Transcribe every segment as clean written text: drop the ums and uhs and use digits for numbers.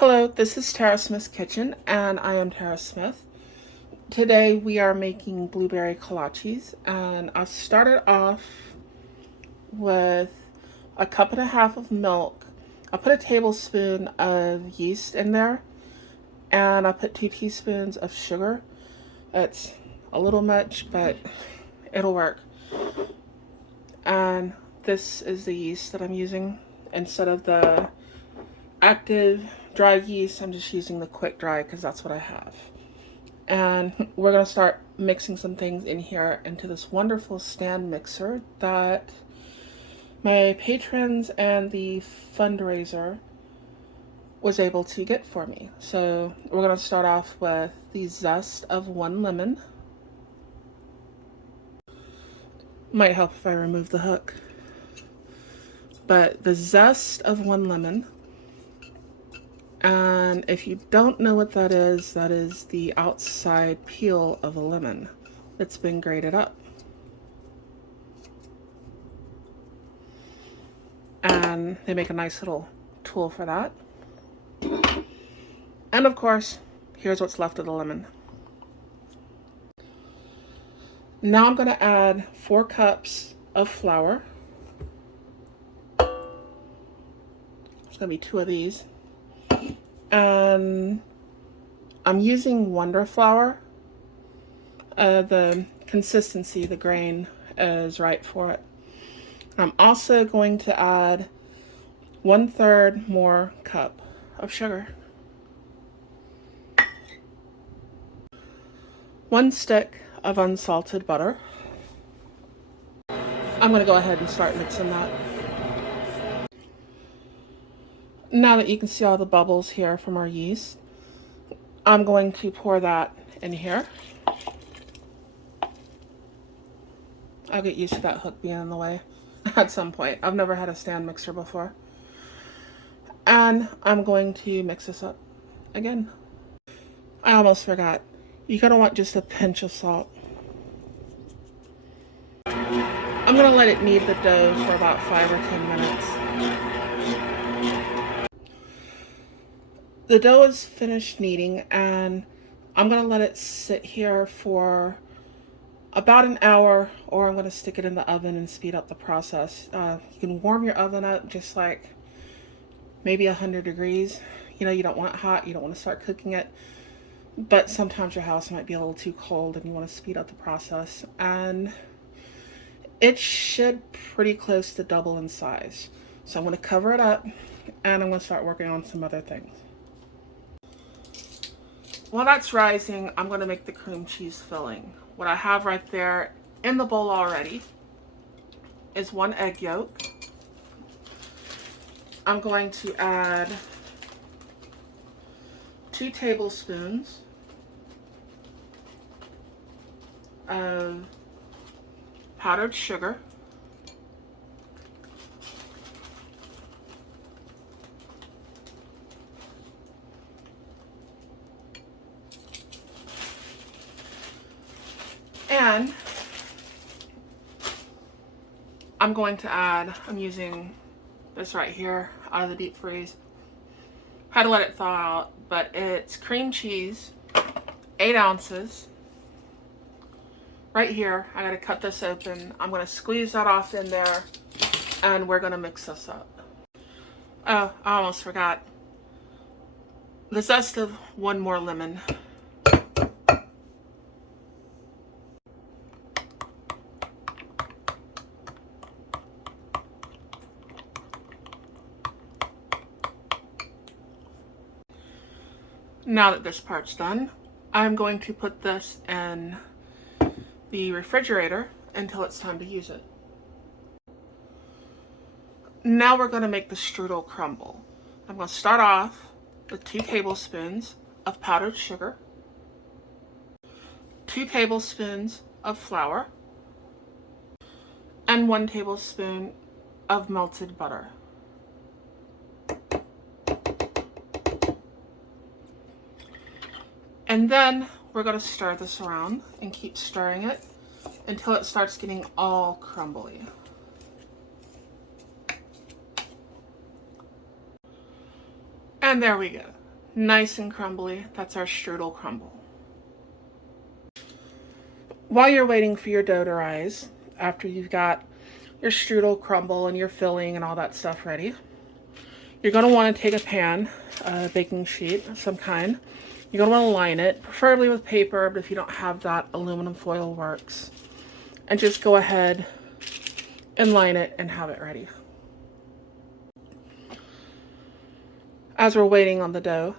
Hello, this is Tara Smith's Kitchen, and I am Tara Smith. Today we are making blueberry kolaches, and I started off with a cup and a half of milk. I put a tablespoon of yeast in there, and I put 2 teaspoons of sugar. It's a little much, but it'll work. And this is the yeast that I'm using. Instead of the active dry yeast, I'm just using the quick dry because that's what I have. And we're going to start mixing some things in here into this wonderful stand mixer that my patrons and the fundraiser was able to get for me. So we're going to start off with the zest of 1 lemon. Might help if I remove the hook. But the zest of 1 lemon. And if you don't know what that is the outside peel of a lemon that's been grated up. And they make a nice little tool for that. And of course, here's what's left of the lemon. Now I'm going to add 4 cups of flour. There's going to be 2 of these. And I'm using Wonder flour. The consistency, the grain is right for it. I'm also going to add 1/3 more cup of sugar. 1 stick of unsalted butter. I'm going to go ahead and start mixing that. Now that you can see all the bubbles here from our yeast, I'm going to pour that in here. I'll get used to that hook being in the way at some point. I've never had a stand mixer before. And I'm going to mix this up again. I almost forgot. You're going to want just a pinch of salt. I'm going to let it knead the dough for about 5 or 10 minutes. The dough is finished kneading, and I'm going to let it sit here for about an hour, or I'm going to stick it in the oven and speed up the process. You can warm your oven up just like maybe 100 degrees. You know, you don't want it hot, you don't want to start cooking it, but sometimes your house might be a little too cold and you want to speed up the process. And it should pretty close to double in size. So I'm going to cover it up, and I'm going to start working on some other things. While that's rising, I'm going to make the cream cheese filling. What I have right there in the bowl already is 1 egg yolk. I'm going to add 2 tablespoons of powdered sugar. And I'm going to add, I'm using this right here out of the deep freeze. Had to let it thaw out, but it's cream cheese, 8 ounces. Right here, I gotta cut this open. I'm gonna squeeze that off in there, and we're gonna mix this up. Oh, I almost forgot. The zest of 1 more lemon. Now that this part's done, I'm going to put this in the refrigerator until it's time to use it. Now we're going to make the strudel crumble. I'm going to start off with 2 tablespoons of powdered sugar, 2 tablespoons of flour, and 1 tablespoon of melted butter. And then we're going to stir this around and keep stirring it until it starts getting all crumbly. And there we go. Nice and crumbly. That's our strudel crumble. While you're waiting for your dough to rise, after you've got your strudel crumble and your filling and all that stuff ready, you're going to want to take a pan, a baking sheet of some kind. You're going to want to line it, preferably with paper, but if you don't have that, aluminum foil works. And just go ahead and line it and have it ready. As we're waiting on the dough,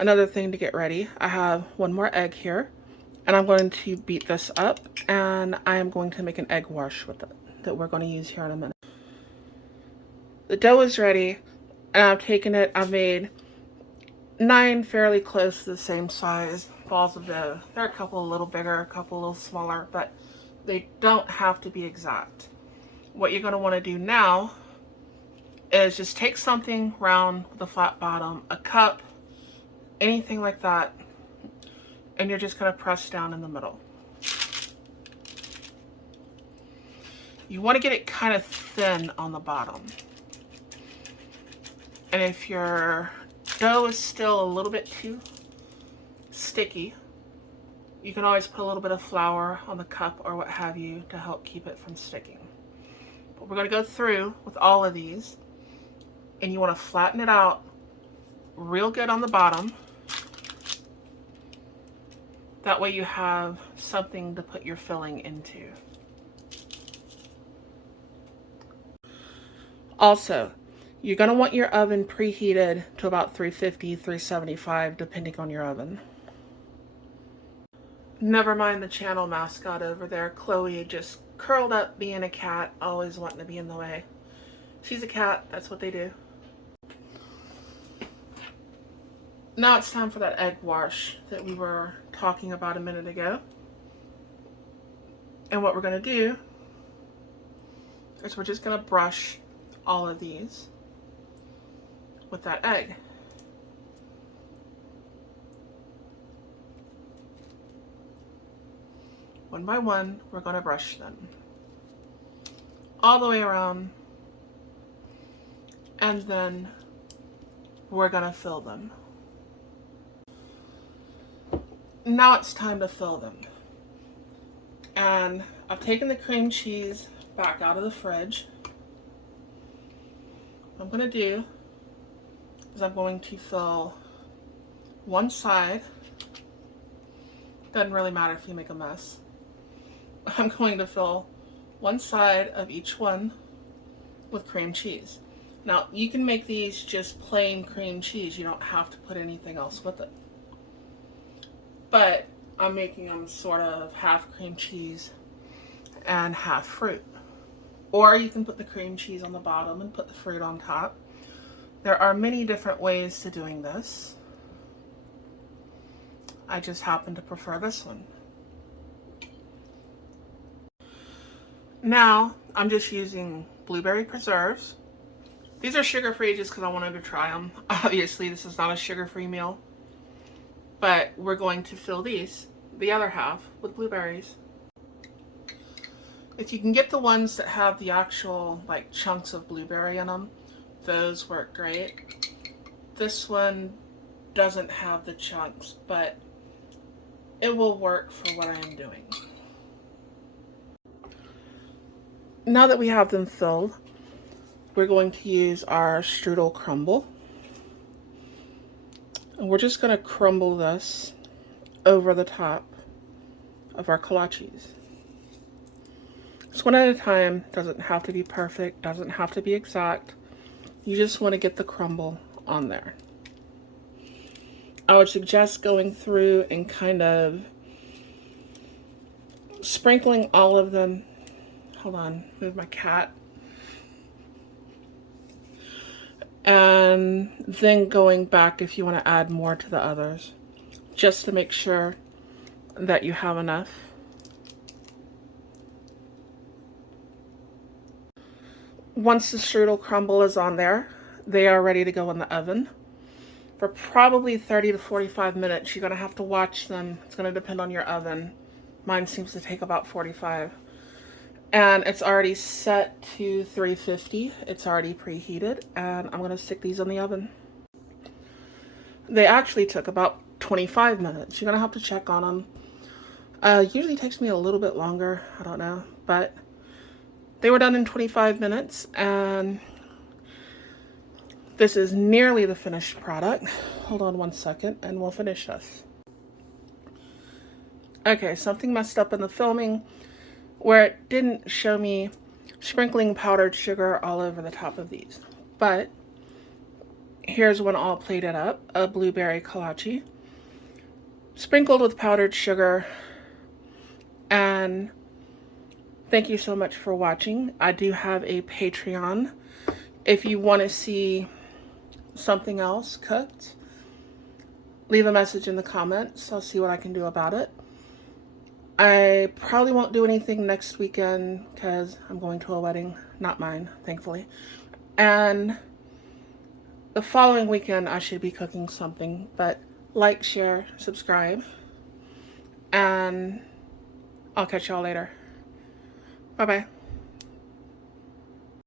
another thing to get ready, I have one more egg here, and I'm going to beat this up, and I am going to make an egg wash with it that we're going to use here in a minute. The dough is ready, and I've taken it, I've made 9 fairly close to the same size balls of dough. They're a couple a little bigger, a couple a little smaller, but they don't have to be exact. What you're going to want to do now is just take something round with a flat bottom, a cup, anything like that, and you're just going to press down in the middle. You want to get it kind of thin on the bottom. And if your dough is still a little bit too sticky, you can always put a little bit of flour on the cup or what have you to help keep it from sticking. But we're going to go through with all of these, and you want to flatten it out real good on the bottom. That way you have something to put your filling into. Also, you're going to want your oven preheated to about 350, 375, depending on your oven. Never mind the channel mascot over there. Chloe just curled up being a cat, always wanting to be in the way. She's a cat, that's what they do. Now it's time for that egg wash that we were talking about a minute ago. And what we're going to do is we're just going to brush all of these with that egg. One by one, we're going to brush them all the way around, and then we're going to fill them. Now it's time to fill them. And I've taken the cream cheese back out of the fridge. What I'm going to do is I'm going to fill one side. Doesn't really matter if you make a mess. I'm going to fill one side of each one with cream cheese. Now, you can make these just plain cream cheese. You don't have to put anything else with it. But I'm making them sort of half cream cheese and half fruit. Or you can put the cream cheese on the bottom and put the fruit on top. There are many different ways to doing this. I just happen to prefer this one. Now, I'm just using blueberry preserves. These are sugar-free just because I wanted to try them. Obviously, this is not a sugar-free meal. But we're going to fill these, the other half, with blueberries. If you can get the ones that have the actual like chunks of blueberry in them, those work great. This one doesn't have the chunks, but it will work for what I am doing. Now that we have them filled, we're going to use our strudel crumble. And we're just going to crumble this over the top of our kolaches. Just one at a time. Doesn't have to be perfect, doesn't have to be exact. You just want to get the crumble on there. I would suggest going through and kind of sprinkling all of them. Hold on, move my cat. And then going back if you want to add more to the others, just to make sure that you have enough. Once the strudel crumble is on there, they are ready to go in the oven for probably 30 to 45 minutes. You're going to have to watch them. It's going to depend on your oven. Mine seems to take about 45. And it's already set to 350. It's already preheated, and I'm going to stick these in the oven. They actually took about 25 minutes. You're gonna have to check on them. Usually takes me a little bit longer, I don't know, but they were done in 25 minutes, and this is nearly the finished product. Hold on one second and we'll finish this. Okay, something messed up in the filming where it didn't show me sprinkling powdered sugar all over the top of these. But here's one all plated up, a blueberry kolache, sprinkled with powdered sugar. And thank you so much for watching. I do have a Patreon. If you want to see something else cooked, leave a message in the comments. I'll see what I can do about it. I probably won't do anything next weekend because I'm going to a wedding, not mine, thankfully. And the following weekend I should be cooking something, but like, share, subscribe, and I'll catch y'all later. Bye-bye.